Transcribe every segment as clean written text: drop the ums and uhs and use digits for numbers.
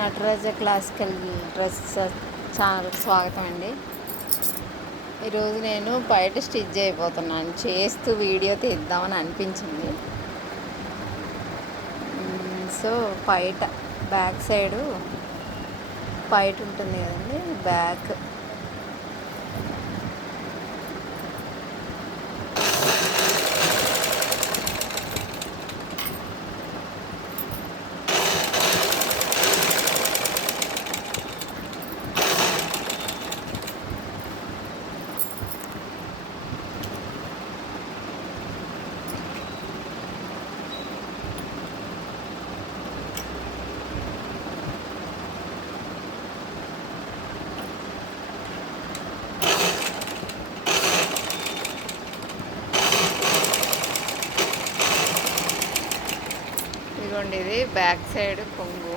Nataraja classical dress ఛానల్కి స్వాగతం అండి. ఈరోజు నేను బయట స్టిచ్ చేయబోతున్నాను. చేస్తూ వీడియో తీద్దామని అనిపించింది. సో బయట బ్యాక్ సైడు బయట ఉంటుంది కదండి, బ్యాక్ ఇదిగోండి, ఇది బ్యాక్ సైడ్ కొంగు.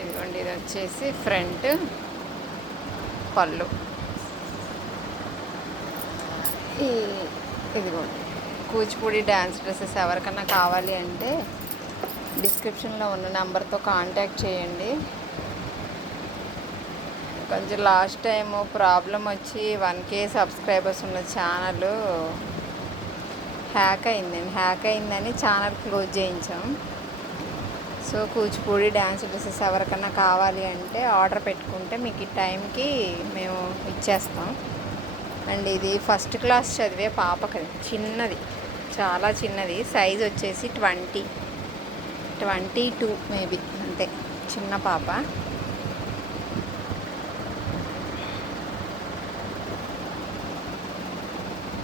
ఇదిగోండి, ఇది వచ్చేసి ఫ్రంట్ పళ్ళు. ఇదిగోండి, కూచిపూడి డ్యాన్స్ డ్రెస్సెస్ ఎవరికన్నా కావాలి అంటే డిస్క్రిప్షన్లో ఉన్న నెంబర్తో కాంటాక్ట్ చేయండి. కొంచెం లాస్ట్ టైము ప్రాబ్లం వచ్చి 1K సబ్స్క్రైబర్స్ ఉన్న ఛానల్ హ్యాక్ అయిందని ఛానల్ క్లోజ్ చేయించాం. సో కూచిపూడి డ్యాన్స్ డ్రెస్సెస్ ఎవరికన్నా కావాలి అంటే ఆర్డర్ పెట్టుకుంటే మీకు ఈ టైంకి మేము ఇచ్చేస్తాం. అండ్ ఇది ఫస్ట్ క్లాస్ చదివే పాపకి, చిన్నది, చాలా చిన్నది. సైజ్ వచ్చేసి 22 మేబీ, అంతే, చిన్న పాప.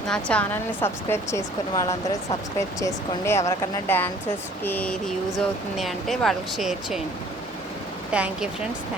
నా ఛానల్ని సబ్స్క్రైబ్ చేసుకుని వాళ్ళందరూ సబ్స్క్రైబ్ చేసుకోండి. ఎవరికన్నా డ్యాన్సెస్కి ఇది యూజ్ అవుతుంది అంటే వాళ్ళకి షేర్ చేయండి. Thank you friends. Thank you.